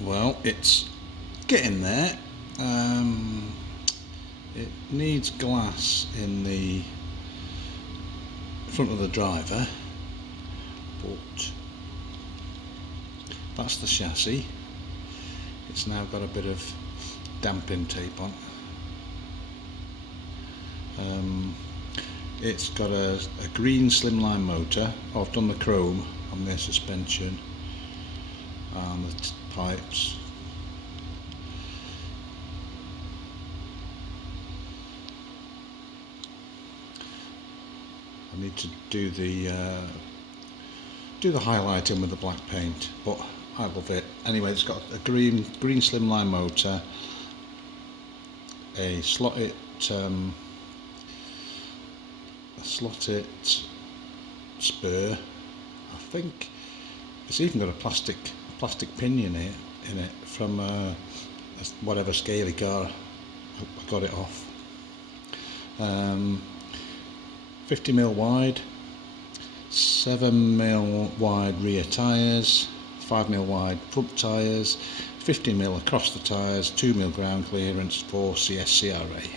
Well, it's getting there. It needs glass in the front of the driver, but that's the chassis. It's now got a bit of damping tape on. It's got a green slimline motor. I've done the chrome on the suspension and the pipes. I need to do the highlighting with the black paint, but I love it. Anyway, it's got a green slimline motor, a slotted spur. I think it's even got a plastic pinion in it from whatever Scalextric car I got it off. 50mm wide, 7mm wide rear tyres, 5mm wide front tyres, 15mm across the tyres, 2mm ground clearance for CSCRA.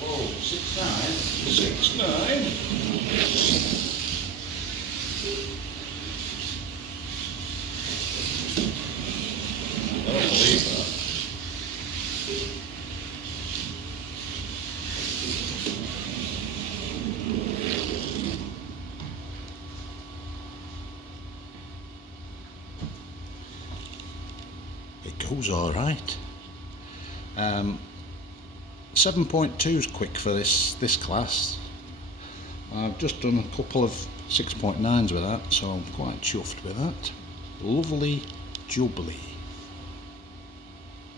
Whoa, 6'9". I don't believe that. It goes all right. 7.2 is quick for this class. I've just done a couple of 6.9s with that, so I'm quite chuffed with that. Lovely jubbly.